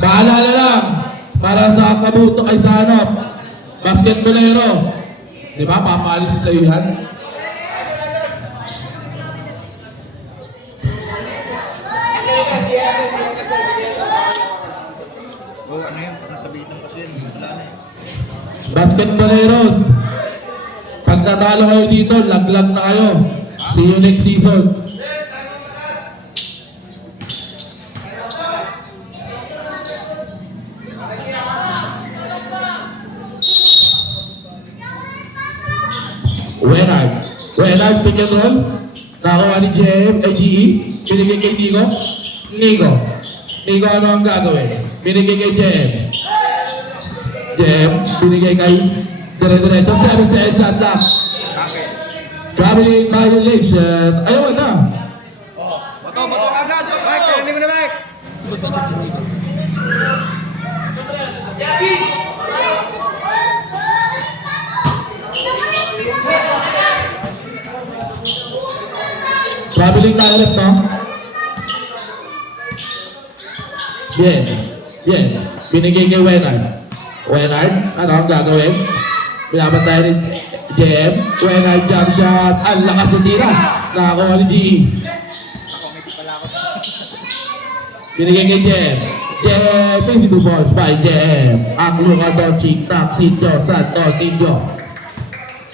Paalala lang, para sa kabuto ay sa hanap, basketbolero. Di ba? Papaalisin sa iyo yan. Ano yun? Nasabitan kasi yun. Wala na yun. Basketboleros, pag natalo kayo dito, laglag na kayo. See you next season. Wenard, pick and roll. Nakakuha ni JM, GE. Binigay kay Nico. Nico, ano ang gagawin? Binigay kay JM. Binigay kay dire-diretso. 7 shot lock. Traveling violation. Ayaw na. Bato agad! Mike, hindi mo na Mike! Traveling na ulit, no? Bien. Binigay kay Wenard, ano ang gagawin? Pinapatay ni JM. Wenard jump shot. Ang lakas ng tira. Nakakuha ni GE. Binigay kay JM. Easy to balls by JM. Ang Luka Doncic, Taxito, Santo, Ninjo.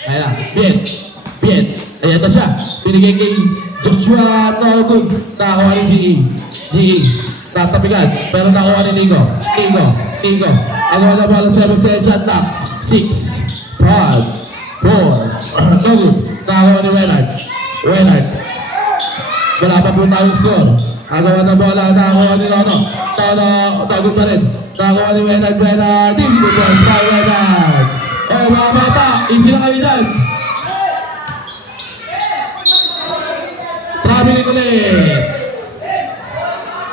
Ayan, bien. Ayan na siya. Binigay kay Joshua Norwood. Nakakuha ni GE. Tatapigan. Pero nakuha ni Nico. Ang wala bola 7 shot lock. 6, 5, 4. Norwood. Nakakuha ni Wenard. Wala pa po tayong score. Agawa na bola, nakakuha ni Nono. Tagot pa rin. Nakakuha ni Wenard. Hindi ko po sa Wenard. Mga bata, easy na kami dyan. Traveling ulit.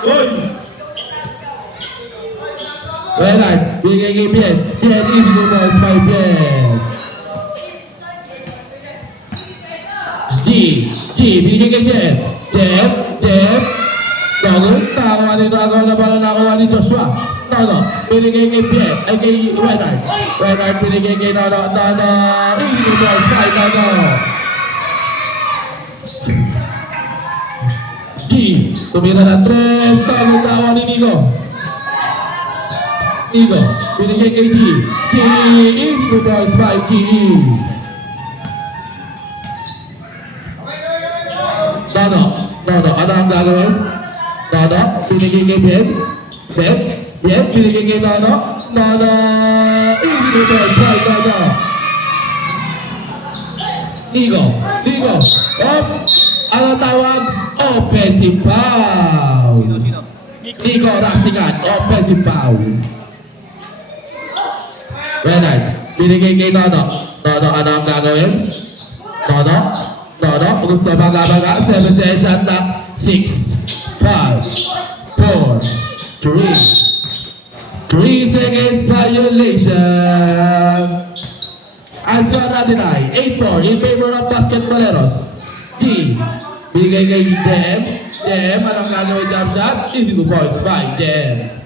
Uy! Wenard, bigay kay Bien. Easy to bounce by Bien. G, binigay kay Jem. Nakakuha ni nakakuha ni Joshua. Binigay kay Bien. Ay kay Wenard. Binigay kay Nono. Easy to bounce by Nono. Tumira na 3. Nakakuha ni Nico. Binigay kay G. Easy to bounce by G. Nono, ano ang gagawin? Nono, binigay kay Ben, binigay kay Nono, easy to bounce by Nono. Nico, ano tawag? Offensive foul. Nico Rastigan, offensive foul. Wenard, binigay kay Nono, ano ang gagawin? Nono, gusto baga, 7 shot lock. 6, 5, 4, 3 seconds violation. As you are not denied, 8-4 in favor of basketballeros. G, binigay kay Jem, anong gagawin jump shot? Easy to bounce by Jem.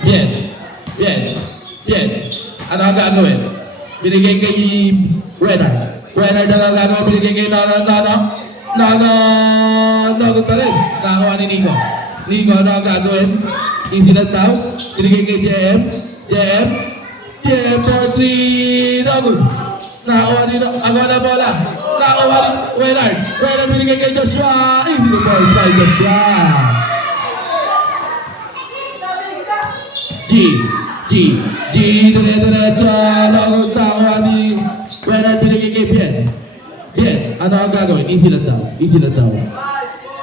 Bien, ano ang gagawin? Binigay kay Wenard na lang gagawin. Binigay kay Nono pa rin. Nakakuha ni Nico, ano ang gagawin? Easy lang daw. Binigay kay Jem for 3. Nakakuha ni Agawa na bola. Nakakuha ni Wenard binigay kay Joshua. Easy to bounce by Joshua. G, dire-diretso. Nakakuha ni Wenard, binigay kay Bien, ano ang gagawin? Easy lang daw.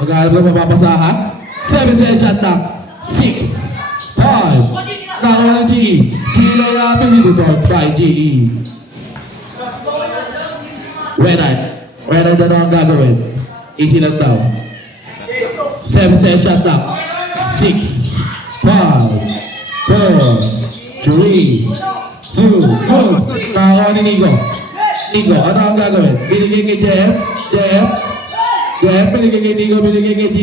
Mag-aaral ka mapapasahan. 7 shot lock. 6, 5. Nakakuha ni GE. Layapin dito boss by GE. Wenard, ano ang gagawin? Easy lang daw. 7 shot lock. 6, 5, 4, 3, 2, good. Nakakuha ni Nico, ano ang gagawin? Binigay kay Jem, Jeff, binigay kay Nico, binigay kay G.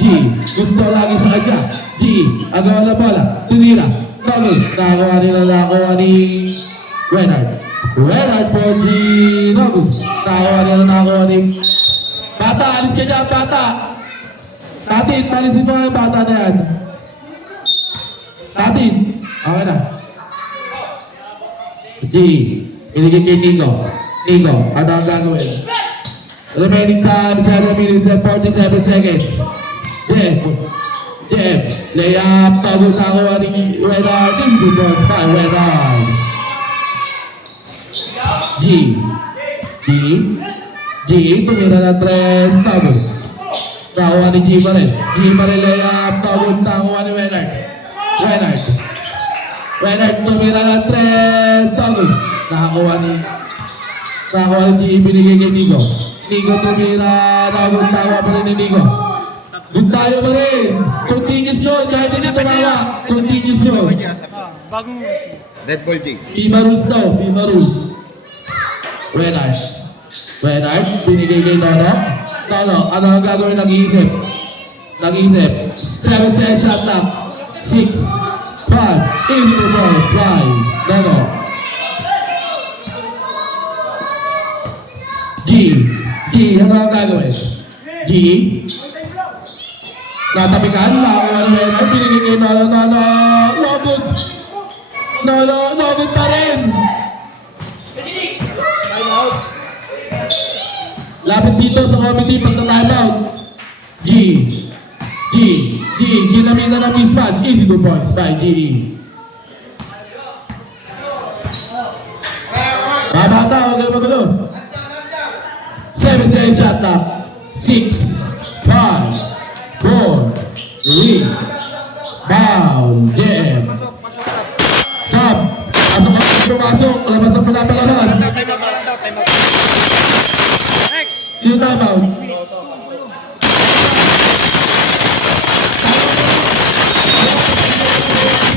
G, gusto lagi sa kanya. G, agawan na bola. Tinira. Double. Nakakuha ni Renard. Renard po, G. Double. Nakakuha ni Bata, alis ka dyan, bata. Tatin, palisin mo yung bata na yan. Tatin. Okay na. G, binigay kay Nico. Nico, ano ang gagawin? Remaining time, 7 minutes and 47 seconds. Jeff, layup, tagot ako ni Renard, dito boss pa, Renard. G, tumira na 3, tagot. Takuha ni G pa rin. Layup, tagot, takuha ni Renard. Renard, tumira na 3, tagot. Nakakuha ni G, binigay kay Nico. Nico tumira, tagot, takuha pa rin ni Nico. Doon tayo pa rin. Continuous yun. Kahit hindi tumawa. Continuous yun. Dead ball, G. Pimarus daw. Pimarus. Renard. Binigay kay Nono. Nono, ano ang gagawin? Nag-iisip. 7 seconds shot clock. 6, 5, 8 balls. 5. Nono. G, ano ang gagawin? G. Natapikan, nakakuha ni Renard, binigay kay Nono, no good. No good pa rin. Lapit dito sa committee pagta-time out. G, ginamitan ng mismatch, 82 points by GE. Babata, huwag kayo magulo. 7 seconds shot clock. 6, 5, 4, 3, bound, jam. Sub, pasok, labas ang palabas. Sino time out?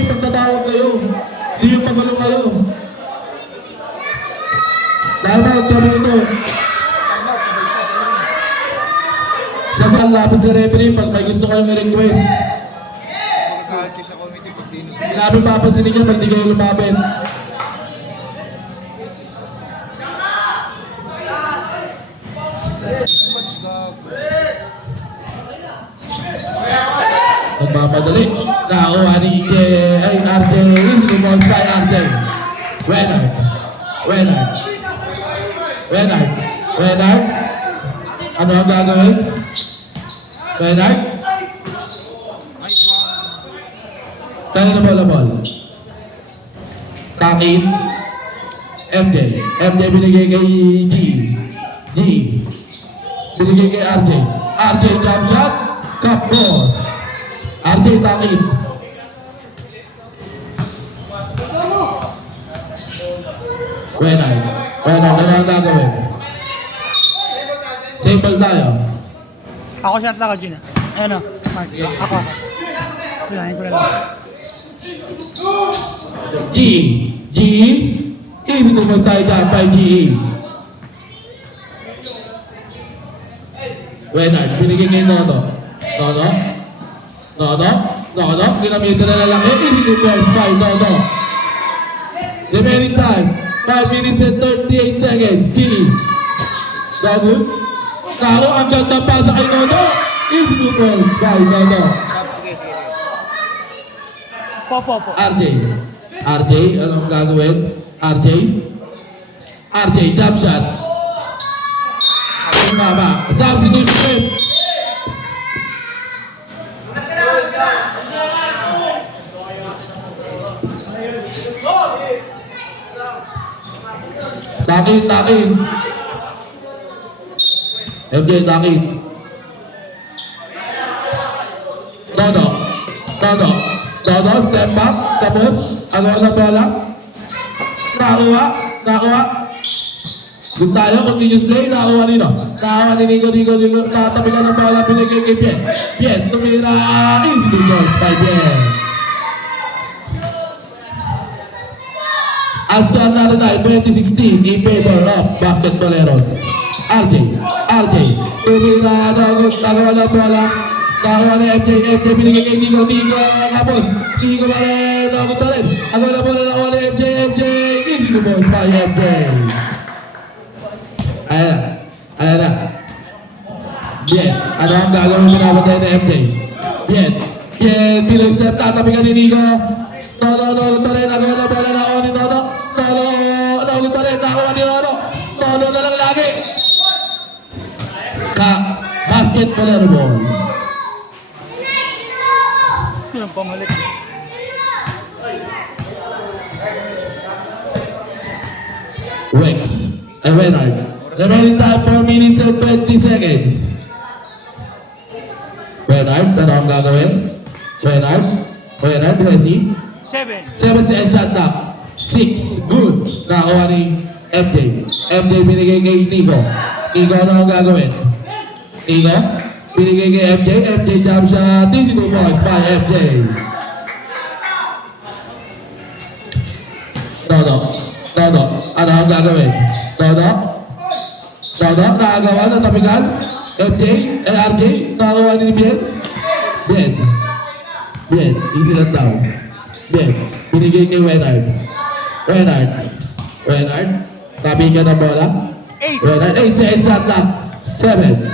Pagtatawag kayo, hindi yung pagulo kayo. Time out, kami ito. Sasal lapit sa referee pag may gusto kayong i-request. Magkakalit kayo sa committee pag di nyo. Hindi namin papansinin niya pag di kayo lumapit. Nagmamadali. Nakakuha ni RJ. Hindi mo by RJ. Renard. Ano ang gagawin? Renard? Tayo na ball. Takin. MJ binigay kay G. Binigay kay RJ. RJ jump shot. Cup boss. RJ takin. Renard, ano ang gagawin? Sample tayo. Ako shot lang ako, Gina. Ayan o, Mark. Ako. Kailangan ko na lang. G. Ibig ko tayo dyan by G. Renard, binigay kay Nono. Ginamitan na lalaki. Ibig ko by Nono. Remaining time, 5 minutes and 38 seconds. G. Double. Karo ang ganda pa sa kay Nono. Easy to balls by Nono. Po. RJ, anong gagawin? RJ, jump shot. Baba. Substitution. Takin. MJ takin. Dodo, step back. Tapos, ano na bola? Nakakuha. Doon tayo, continuous play. Nakakuha nino. Nakakuha ni Nico. Tatabi ka ng bola. Binigay kay Bien. Tumira. Easy to goals by Bien. As from natin tayo, 2016, in favor of Basketballeros. RJ, RJ, tumira, nagawa ng bola, nagawa ni MJ, MJ binigay kay Nico, Nico, kapos, Nico pa rin, nagawa pa rin, nagawa na bola, nagawa ni MJ, MJ, easy to boys by MJ. Ayan na. Bien, ano ang gagawin pinapatay na MJ? Bien, bilang step, tatabi ka ni Nico, Nono pa rin, nagawa na bola, nagawa ni Nono, Nono pa rin, nagawa ni Nono, Nono na lang lagi. Basketball ball. Yung pamalik. Wex, Renard. Remaining time 4 minutes and 20 seconds. Renard, ano ang gagawin? Renard, Hesi. 7. 7 si shot clock. 6, good. Nakakuha ni MJ. MJ binigay kay Nico. Nico, ano ang gagawin? Nico, binigay kay MJ. MJ jump shot. Easy to boys by MJ. Nono, ano ang gagawin? Nono, nakagawa ng tapigan. MJ, RJ, nakagawa ni Bien. Bien, easy lang daw. Bien, binigay kay Renard, tabi ka ng bola. 8. Renard, 8 sa shot clock. 7,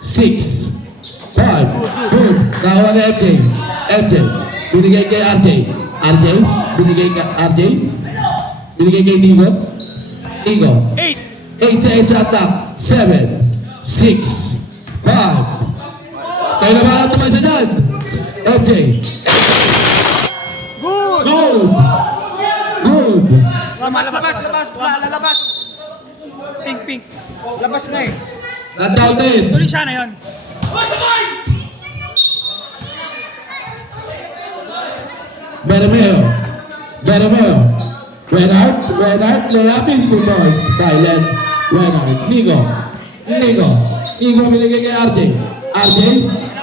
6, 5, good. Nakakuha ni MJ, binigay kay RJ, binigay kay Nico. 8. 8 sa shot clock. 7, 6, 5. Kayo na ba tumasa dyan? MJ. Good. Good. Lalabas. Pink. Labas nga eh. Not-down din. Tuloy sana yun. Bermeo. Renard, layapin to boys. Violent. Renard. Nico, binigay kay RJ.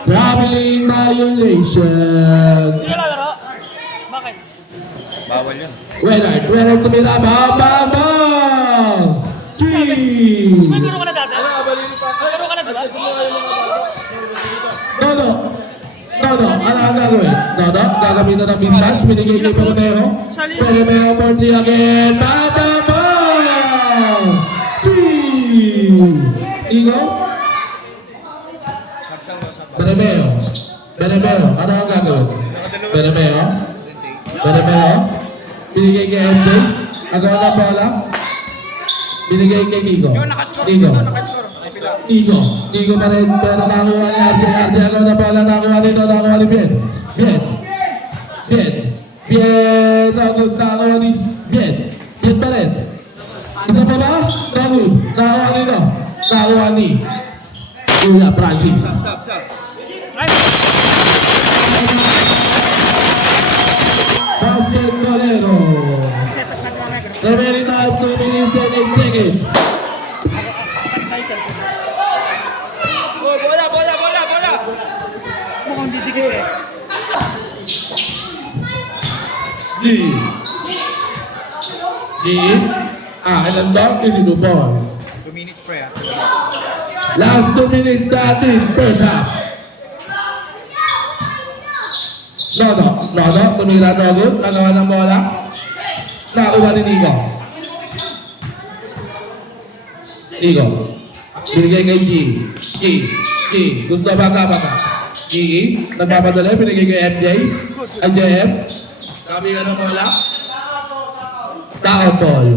Traveling violation. Hindi ka lalaro? Bakit? Bawal yun. Renard tumira. Bang! 3. May garo ka na dati? Garo ka na diba? Nono, ano ang gagawin? Nono, gagamitan ng mismatch. Binigay kay Bermeo. Bermeo for 3 again. Bang! 3. Nico. Bermeo, ano ang gagawin? Bermeo, binigay kay MJ, agawa ng bola, binigay kay Nico. Nico pa rin, pero nakakuha ni RJ, agawa ng bola, nakakuha ni Ben. Nakakuha ni Ben pa rin. Isa pa ba? Nakakuha ni Kuya Francis. Basketballero. Remaining time 2 minutes and 8 seconds. Bola. Mukhang didigay eh. Ilan daw? Easy to boys. 2 minutes pre ah. Last 2 minutes natin. First half. Nono, tumira Nono, nagawa ng bola. Nakuha ni Nico. Binigay kay G. Gusto baka. G, nagpapadala, binigay kay MJ. MJM. Kami ka ng bola. Down ball.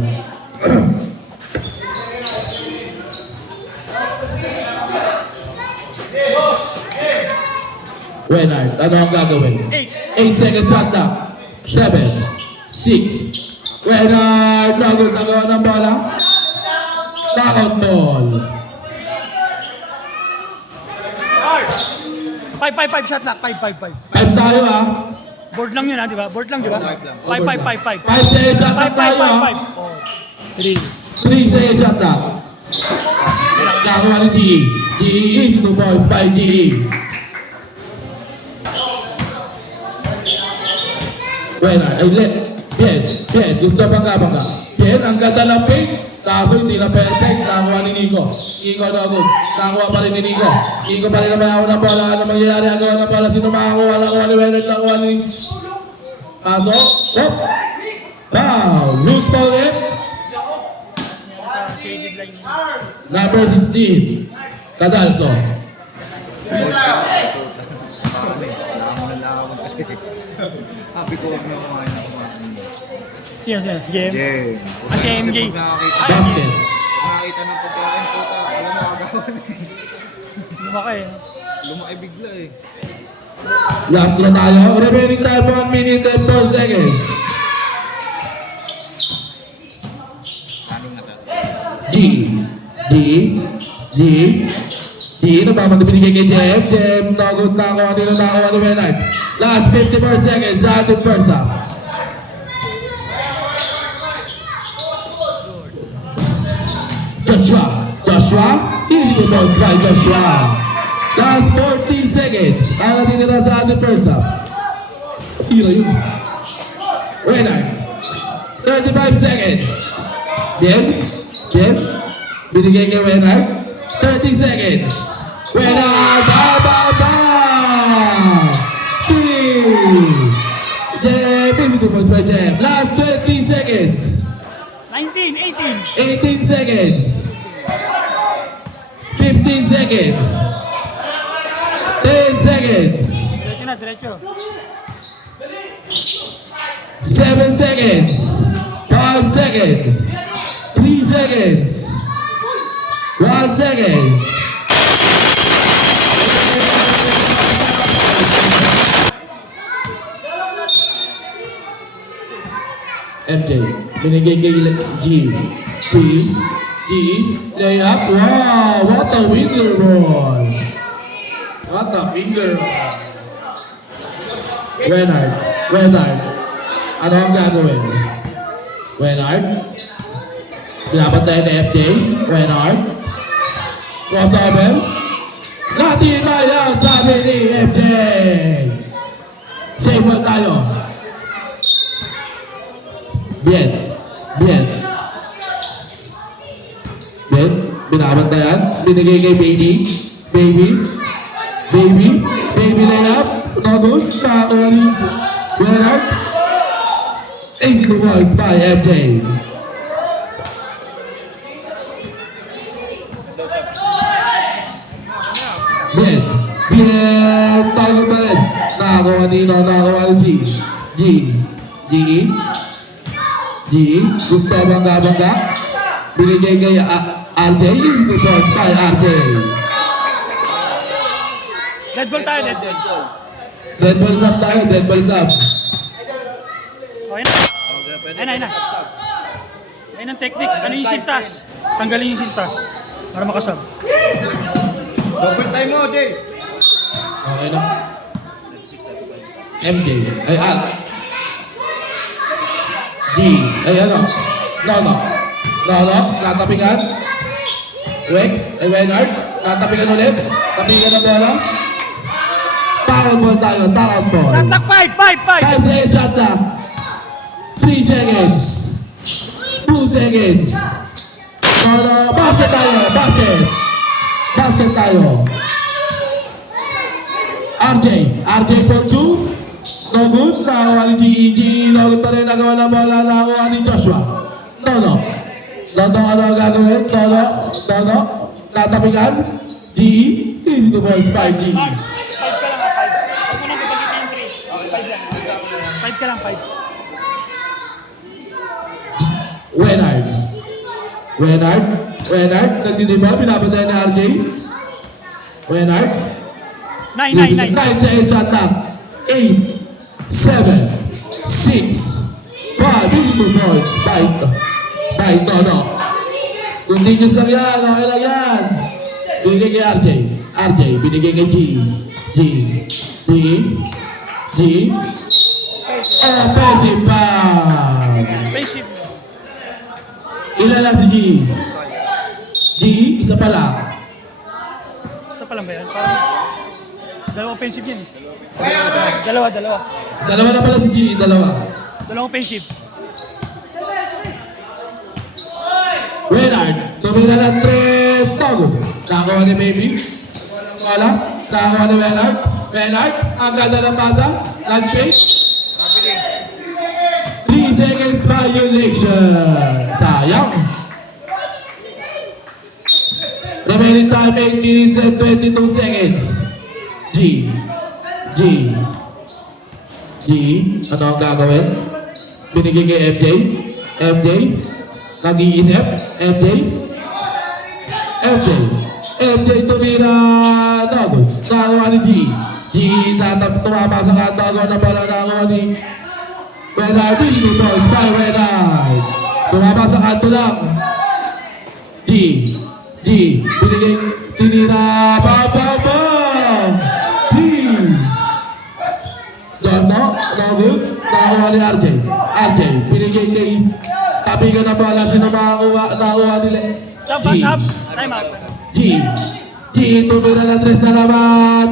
Renard, ano ang gagawin? 8 seconds shot clock. 7, 6. Renard, nagawa ng bola. Knockout ball. 5 shot lock. 5. 5 tayo ha. Board lang yun ha, di ba? Board lang, di ba? 5. 5 seconds shot clock tayo ha. 3. 3 seconds shot clock. Nakakuha ni GE. GE easy to boys by GE. Renard, Bien, gusto bangga. Bien, ang ganda ng pink. Kaso hindi na perfect. Nakakuha ni Nico. Nico na good. Nakakuha pa rin ni Nico. Nico pa rin na may ako ng bola. Ano mangyayari? Agawa ng bola. Sino makakuha? Nakakuha ni Bennett. Nakakuha ni... Kaso. Hop. Now. Loose ball in. Sa shaded line. Number 16. Cadalso. Nakaman kasi. Sabi ko, huwag na kumain na kumain. Sino? Game? Jay. Ah, si MJ. Pag nakakita, Basket. pag nakakita ng pagkain, puta, wala na kagawan eh. Lumaki eh. Lumaki bigla eh. Last na tayo. Remaining time 1 minute and 4 seconds. Kanin nga tayo. G. Nabaman na binigay kay Jem. Jem, nagot na ako. Ano na ako? Ano Bernard? Last 54 seconds sa ating first half. Joshua. Easy to bounce by Joshua. Last 14 seconds. Ang natitira sa ating first half. Hero yun. Bernard. 35 seconds. Jem. Binigay kay Bernard. 30 seconds. Bernard. Ba. 3. Jem. Easy to bounce by Jem. Last 20 seconds. 19, 18. 18 seconds. 15 seconds. 10 seconds. Diretso na, diretso. 7 seconds. 5 seconds. 3 seconds. 1 second. MJ, binigay kay G, layup. Wow, what a winger ball. What a winger ball. Renard. Ano ang gagawin? Renard. Pinapatay ni FJ. Renard. Crossover. Natin maya sabi ni FJ. Save ball tayo. Bien. Binabantayan. Binigay kay Baby layup. No good. Pauli. Renard. Easy to boys by FJ. Bien. Tago pa rin. Nakakuha ni G. Gusto bangga. Binigay kay RJ. Easy to boys by RJ. Dead ball tayo, dead ball. Dead ball sub tayo. Okay na. Ayun na. Ayun ang technique. Ano yung sintas? Tanggalin yung sintas. Para makasab. Double time mo, Jay. Okay na. MJ. Ay, Al. D. Ay, ano? No. Natapingan. Rex. Ay, Renard. Natapingan ulit. Tapingan na bola. Taon ball tayo. Shot clock, 5. 5 seconds shot clock. 3 seconds. 2 seconds. Basket tayo. Basket tayo. RJ for 2. No good. Nakakuha ni GE. No good pa rin. Nagawa ng bola. Nakakuha ni Joshua. Ano ang gagawin? Nono. Natapingan. GE. Easy to boys by GE. 5 ka lang, 5. Huwag mo nang ipagkita yung 3. 5 lang. 5 ka lang, 5. Renard. Nagtitiba. Pinapatay ni RJ. Renard. 9. 9 seconds shot clock. 8, 7, 6, 5. Beautiful boys. By Nono. Continuous lang yan. Okay lang yan. Binigay kay RJ. Binigay kay G. Offensive foul. Basic. Ilan lang si G? Isa pa lang. Ito pa lang ba yan? Parang dalawang offensive yan. Dalawa. Dalawa na pala si G. Dalawang offensive. Renard, tumira ng 3, Togo. Nakakuha ni Baby. Wala. Nakakuha ni Renard. Renard, ang ganda ng pasa. Nag-chase. 3 seconds violation. Sayang. Remaining time 8 minutes and 22 seconds. G. Ano ang gagawin? Binigay kay MJ. Nag-iisip. MJ tumira. Nakakuha ni G. Tumama sa katago na pala nakakuha ni Renard. Dito, Spy Renard. Tumama sa kanto lang. G. Binigay, tinira, bam! G. Dono, good. Nakakuha ni RJ, binigay kay tabigan na bala, sino nakakuha nila? Sab. Time out. G, tumira na 3 na naman.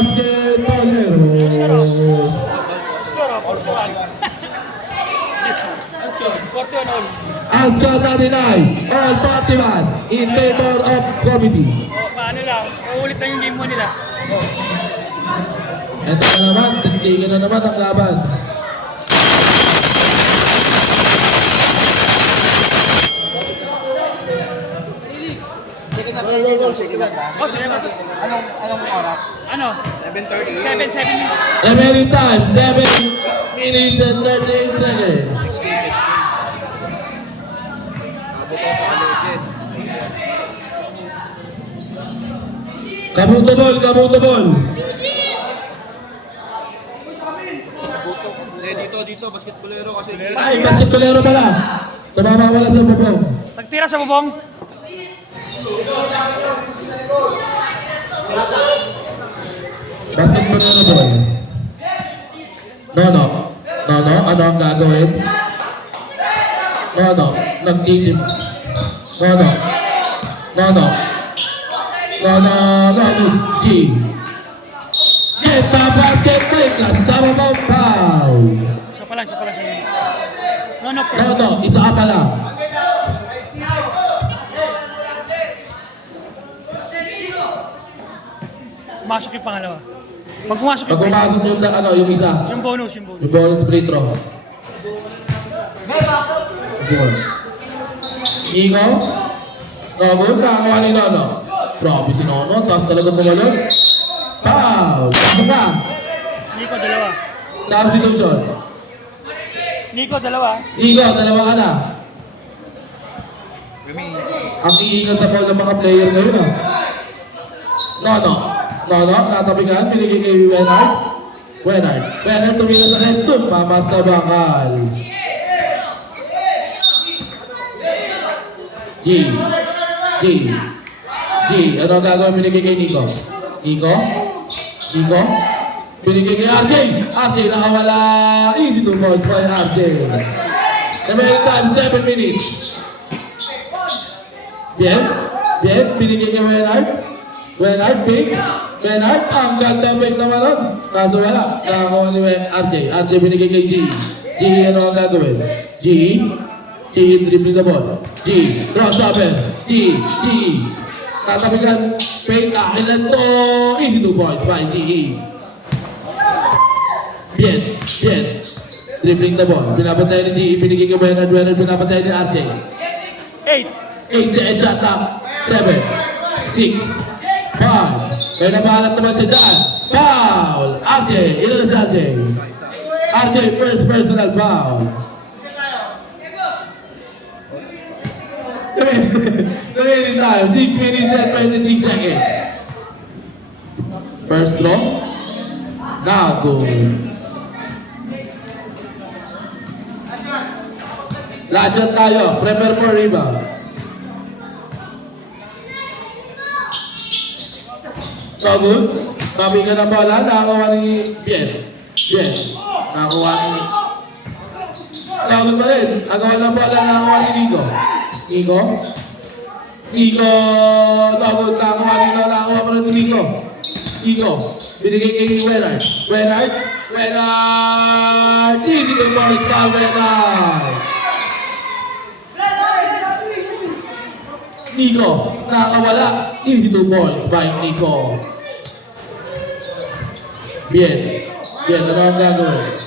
Basketballeros. Ang score 99, all party man in favor of committee. Paano lang? Uulit na yung game mo nila. Ito na naman, tinitigan na naman ang laban. Sige na, sige na. Oh, sige na. Anong oras? Ano? 7:30. 7 minutes. Remaining time, 7 minutes and 38 seconds. Kabutobol. Dito, basketballero kasi. Ay, basketballero pala. Tumama wala sa bubong. Tagtira sa bubong. Basketballero boy. Nono, ano ang gagawin? Nono, nag-itim. Nono, G. Get the basket, break, kasama mo, foul. Isa pa lang. No. Nono, isa ka pa lang. Pumasok yung pangalawa. Pag pumasok Pag pumasok yung isa. yung bonus. Yung bonus free throw. Ingo. Nono, nakakuha ni Nono. Grabe si Nono, taas talaga tumalon. Foul! Ano ka? Nico, dalawa. Substitution. Nico, dalawa. Ingo, dalawa ka na. Ang iingat sa ball ng mga player ngayon ah. Nono, natabigan, binigay kay Renard tumila sa reston, mama sa bakal. G, ano ang gagawin binigay kay Nico? Binigay kay RJ nakawala, easy to boys by RJ. Remaining time, 7 minutes. Bien, binigay kay Renard, big. Renard, ang ganda big naman nun. Kaso wala, nakakuha ni RJ binigay kay G, ano ang gagawin? G, dribbling the ball. G, crossover. G, tatabigan, fake, ilan to, easy to boys by G. Bien, dribbling the ball. Pinapatay ni G, binigay kay Renard, pinapatay ni RJ. 8 seconds shot clock. 7, 6, 5. Kaya nabahalat naman siya dyan. Foul! RJ, ilan na si RJ? RJ, first personal foul. Remaining time, 6 minutes and 23 seconds. First throw. Now go. Last shot tayo. Prepare for rebound. So good. Kami ka ng bola. Nakakuha ni Bien. Nakakuha ni... Nakakuha pa rin. Nakakuha ng bola. Nakakuha ni Nico. Nakakuha pa rin ni Nico. Binigay kay Renard. Renard! Easy to boys by Renard! Nico, nakakawala. Easy to balls by Nico. Bien. Bien, ano ang gagawin?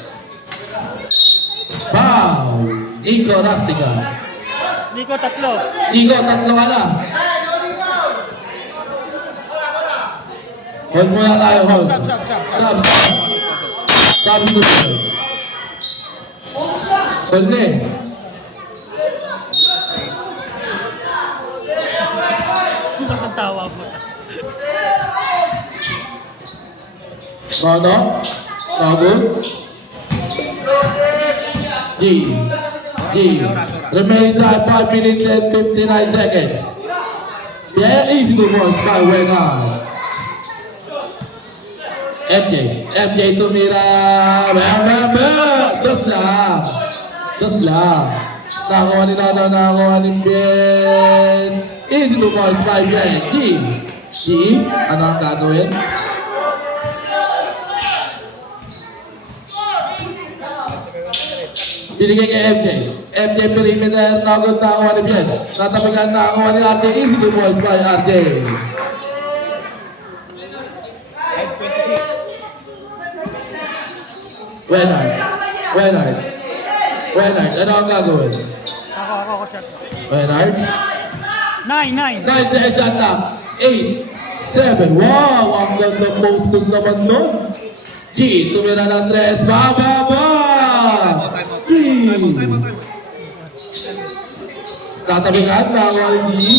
Foul! Nico Rastica. Nico, tatlo. Nico, tatlo ka na. Hold muna tayo, hold. Sab. Sub. Sub to boy. Hold na eh. Ang tawa po. Nono. Nogun. G. Remaining time 5 minutes and 59 seconds. Yeah, easy to boys by Wenger. MJ tumira. Dos lang. Nakakuha ni Nono, nakakuha ni Ben. Easy to boys by Ben. G, ano ang gagawin? Binigay kay MJ perimeter, nagod nakakuha ni Ben. Tatabigan nakakuha ni RJ. Easy to boys by RJ. 5:26. Renard, ano ang gagawin? Ako, shot. Renard? 9. 9 sa shot na. 8, 7. Wow! Ang ganda post move naman nun. G, tumira ng 3. Bababa! G! Tatabigan na ako ni G.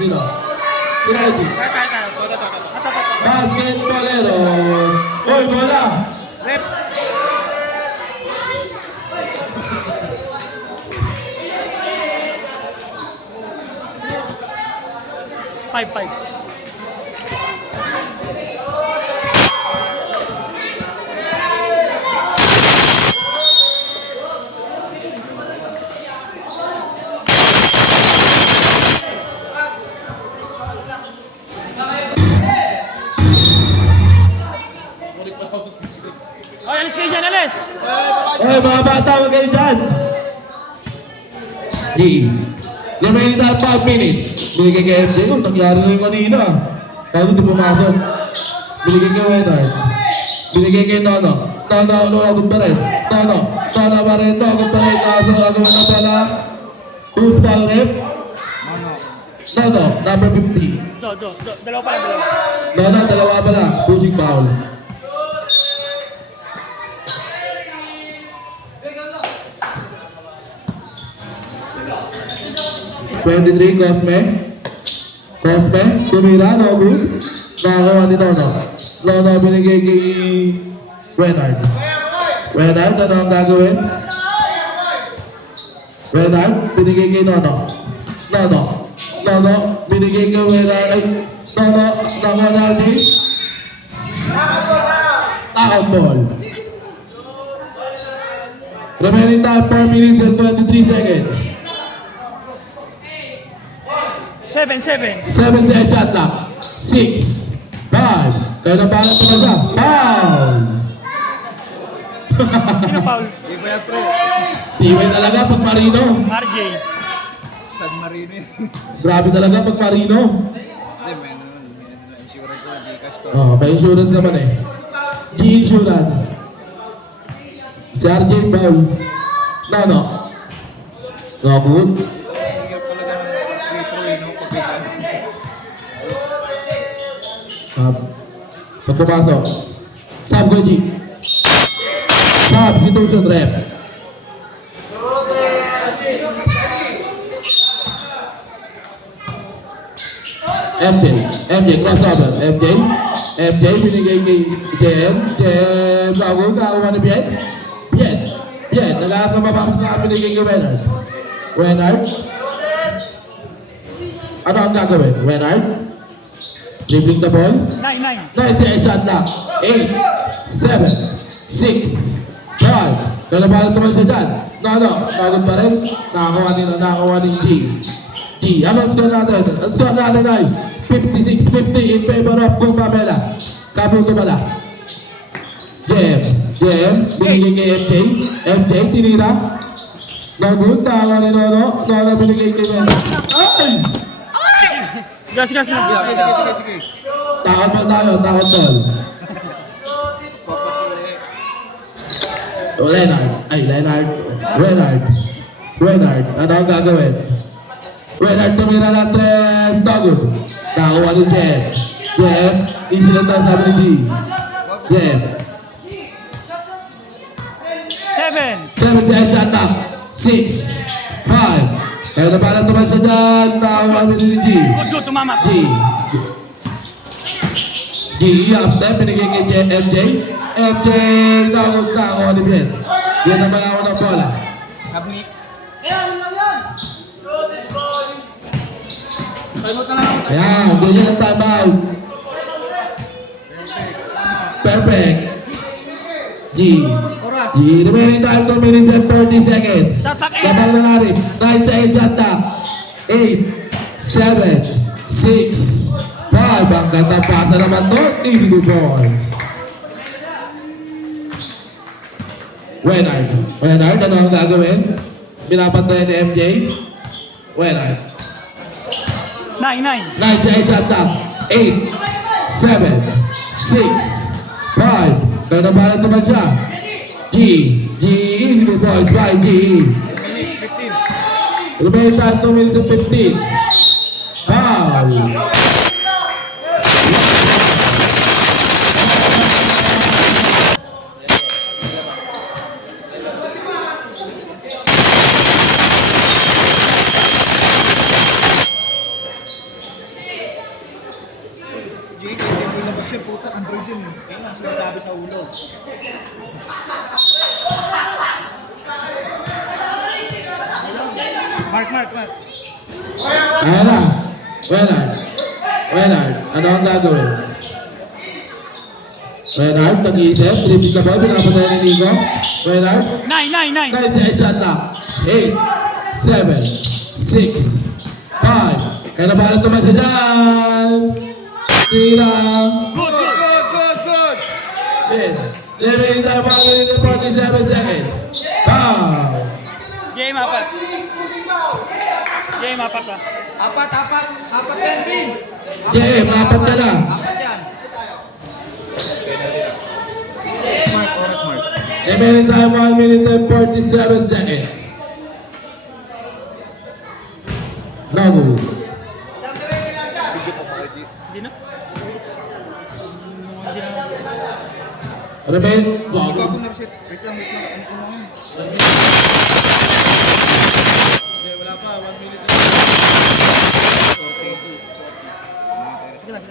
Sino? Sino G? Basketballero. Hoy, bola! Rep. Five. Ay, alis kayo dyan, alis! Hoy, mga bata, huwag kayo dyan! G. Remaining time 5 minutes. Binigay kay MJ kung nangyari na yung kanina. Kaya hindi pumasok. Binigay kay Renard. Binigay kay Nono. Nono pa rin. Nono pa rin. Kaso gagawin na pala. Who's foul rep? Nono, number 50. Dalawa pa lang. Nono, dalawa pala. Pushing foul. Cosme, tumira, no good. Nakakuha ni Nono. Nono binigay kay Renard, ano ang gagawin? Renard, binigay kay Nono, binigay kay Renard. Ay, Nono, nakuha natin. Out ball. Remaining time 4 minutes and 23 seconds. 7. 7 sa shot clock. 6, 5. Kaya na parang ito siya. Foul! Sino foul? Iba yan, pre. Tibay talaga pag Marino. RJ. San Marino yun. Grabe talaga pag Marino. Hindi, may insurance ko, Gcash to. Oh, may insurance naman eh. G-Insurance. Si RJ foul. No. Good. Hirap talaga ng free throw yun, no? Pag pumasok. Sub ko G. Substitution rep. MJ, crossover. MJ, binigay kay JM. Nakakuha ni Bien. Nagkakababa sa binigay kay Renard. Ano ang gagawin? Renard? Dribbling the ball. 9. 9 sa shot clock. 8, 7, 6, 5. Kalabalan naman siya dyan. Nagod pa rin. Nakakuha ni G. Ano ang score natin? Ang score natin ay 56-50 in favor of Kung Pamela. Kabuto pala. Jem, binigay kay MJ. MJ, tinira. Lagun, tawa ni Nono. Nono binigay kay Mena. Ay! Sige. Sige. Takot mo tayo, takot tol. Renard, ano ang gagawin? Renard tumira ng 3, Dogwood. Nakakuha ni Jem. Jem, easy lang daw sabi ni G. Jem. 7 7. si Headshot up. 6, 5. Kaya na pala naman siya dyan. Nakakuha ni G. Good, tumama. G, up step, binigay kay MJ. MJ, nakakuha ni Ben. Yan na mga ako ng bola. Habnik. Ayan, ganyan ang time out. Perfect. G, remaining time 2 minutes and 30 seconds. Tatak-in. Kapag nangyari, 9 sa headshot na. 8, 7, 6, 5. Ang ganda pasa naman doon. Easy to boys. Wenard, ano ang gagawin? Pinapantayan ni MJ. Wenard. 9. 9 sa headshot na. 8, 7, 6, 5. Kaya nabalan naman siya. G, easy to boys by G. Minutes, 15. Remaining time 2 minutes and 15. Foul. Jake, hindi mo labas yung puta. Android yun. Kaya lang sinasabi sa ulo. Mark. Ayan na. Wenard, ano ang gagawin? Wenard, nag-iisip. Tripit na ba? Pinapatayan ni Nico. Wenard. 9. 9 sa headshot na. 8, 7, 6, 5. Kaya nabalan naman siya dyan. Tira. Good. Win. Remaining time 1 minute and 47 seconds. Foul. Game apat. Apat yan, Bin. Game, apat ka na. Apat yan. Mark. Remaining time 1 minute and 47 seconds. Lago. Hindi na. Remain. Bago na reset. Wait lang. Ano yun? Wala pa, 1 minute. Sige lang.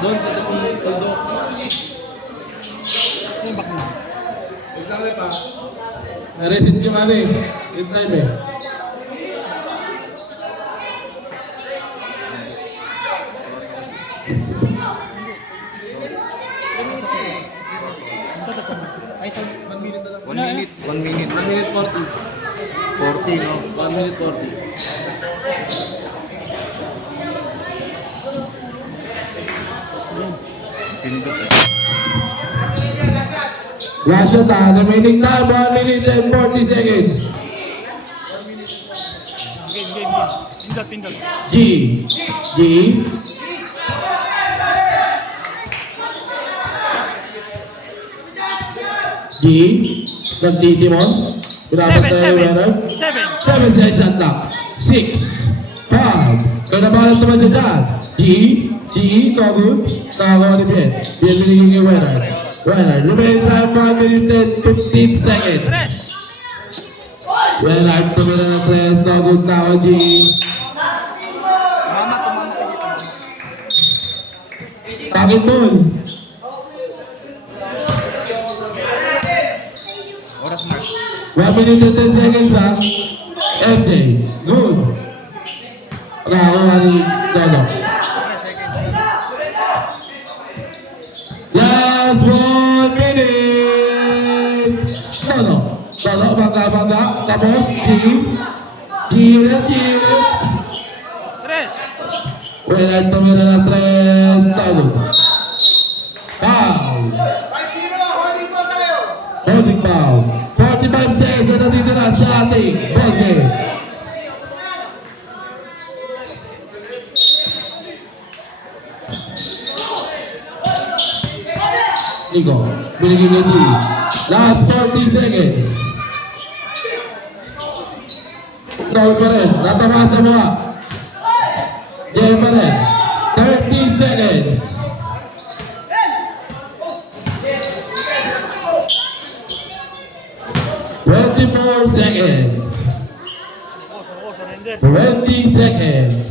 Doon sa tapong tuldok. Yung back na. Isang pa. Na-reset yung ano eh. In time eh. Ay, 1 minute na lang. 1 minute. 1 minute. 1 minute 40. 40, no? 1 minute 40. Pinigot eh. Last shot ah. Remaining time 1 minute and 40 seconds. Game. Pindot. G. Nagtitimon. Pinapantayan ni Wenard. 7 7. sa headshot na. 6, 5. Kaya nabalan naman siya dyan. G, Togo, nakakuha ni Ben. Ben binigay kay Wenard. Remaining time 1 minute and 15 seconds. Wenard tumira ng 3, Togo, nakakuha G. Tumama. Target ball. Oras, Mark. 1 minute and 10 seconds ha. MJ, good. Nakakuha ni Togo. 5 seconds. Last 1 minute. No. Todo, bangga. Tapos, G. G. Tres. Wala tumira na 3. Todo. Foul. 5-0, holding po tayo. Holding foul. 45 seconds na natitira sa ating ball game. Nico, binigay kay D. Last 40 seconds. Foul pa rin. Natama sa mukha. Jay pa rin. 30 seconds. 24 seconds. Surrender. 20 seconds.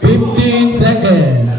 15 seconds.